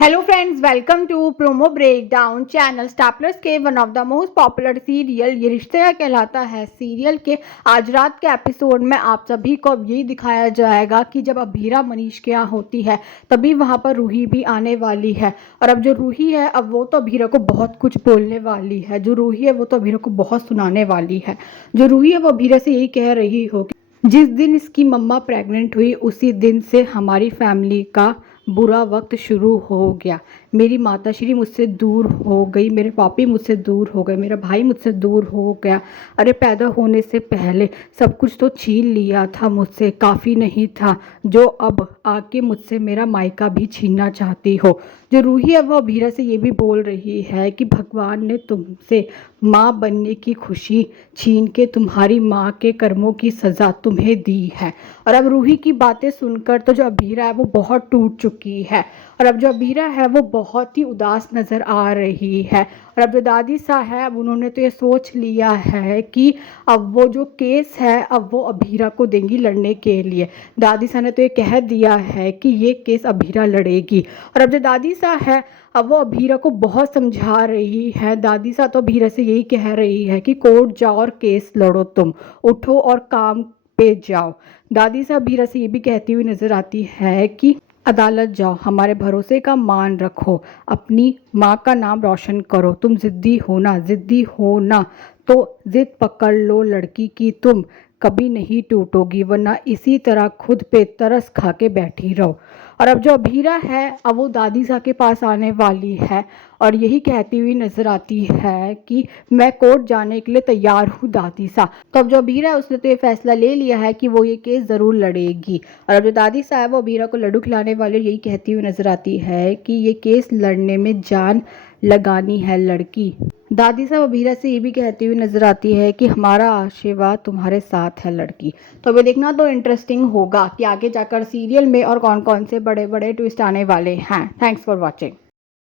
Hello friends, welcome to promo breakdown channel. Star Plus के one of the most popular serial Yeh Rishte क्या कहलाता है serial के आज रात के एपिसोड में आप सभी को अब यही दिखाया जाएगा कि जब अभीरा मनीष के यहाँ होती है तभी वहाँ पर रूही भी आने वाली है। और अब जो रूही है अब वो तो अभीरा को बहुत कुछ बोलने वाली है। जो रूही है वो तो अभीरा को बहुत सुनाने वाली है। जो रूही है वो अभीरा से यही कह रही हो कि जिस दिन इसकी मम्मा प्रेग्नेंट हुई उसी दिन से हमारी फैमिली का बुरा वक्त शुरू हो गया। मेरी माताश्री मुझसे दूर हो गई, मेरे पापी मुझसे दूर हो गए, मेरा भाई मुझसे दूर हो गया। अरे पैदा होने से पहले सब कुछ तो छीन लिया था मुझसे, काफ़ी नहीं था जो अब आके मुझसे मेरा मायका भी छीनना चाहती हो। जो रूही है वो अभीरा से ये भी बोल रही है कि भगवान ने तुमसे माँ बनने की खुशी छीन के तुम्हारी माँ के कर्मों की सज़ा तुम्हें दी है। और अब रूही की बातें सुनकर तो जो अभीरा है वो बहुत टूट चुकी है। और अब जो अभीरा है वो बहुत ही उदास नज़र आ रही है। और अब जो दादी सा है अब उन्होंने तो ये सोच लिया है कि अब वो जो केस है अब वो अभीरा को देंगी लड़ने के लिए। दादी सा ने तो ये कह दिया है कि ये केस अभीरा लड़ेगी। और अब जो दादी सा है अब वो अभीरा को बहुत समझा रही है। दादी सा तो अभीरा से यही कह रही है कि कोर्ट जाओ और केस लड़ो, तुम उठो और काम पे जाओ। दादी साहब अभीरा से ये भी कहती हुई नजर आती है कि अदालत जाओ, हमारे भरोसे का मान रखो, अपनी माँ का नाम रोशन करो। तुम जिद्दी हो ना तो जिद पकड़ लो लड़की की, तुम कभी नहीं टूटोगी, वरना इसी तरह खुद पे तरस खा के बैठी रहो। और अब जो अभीरा है अब वो दादी सा के पास आने वाली है और यही कहती हुई नजर आती है कि मैं कोर्ट जाने के लिए तैयार हूँ दादी सा। तो अब जो अभीरा है उसने तो ये फैसला ले लिया है कि वो ये केस ज़रूर लड़ेगी। और अब जो दादी सा है वो अभीरा को लड्डू खिलाने वाले यही कहती हुई नजर आती है कि ये केस लड़ने में जान लगानी है लड़की। दादी साहब अभीरा से ये भी कहती हुई नजर आती है कि हमारा आशीर्वाद तुम्हारे साथ है लड़की। तो अभी देखना तो इंटरेस्टिंग होगा कि आगे जाकर सीरियल में और कौन कौन से बड़े बड़े ट्विस्ट आने वाले हैं। Thanks for watching.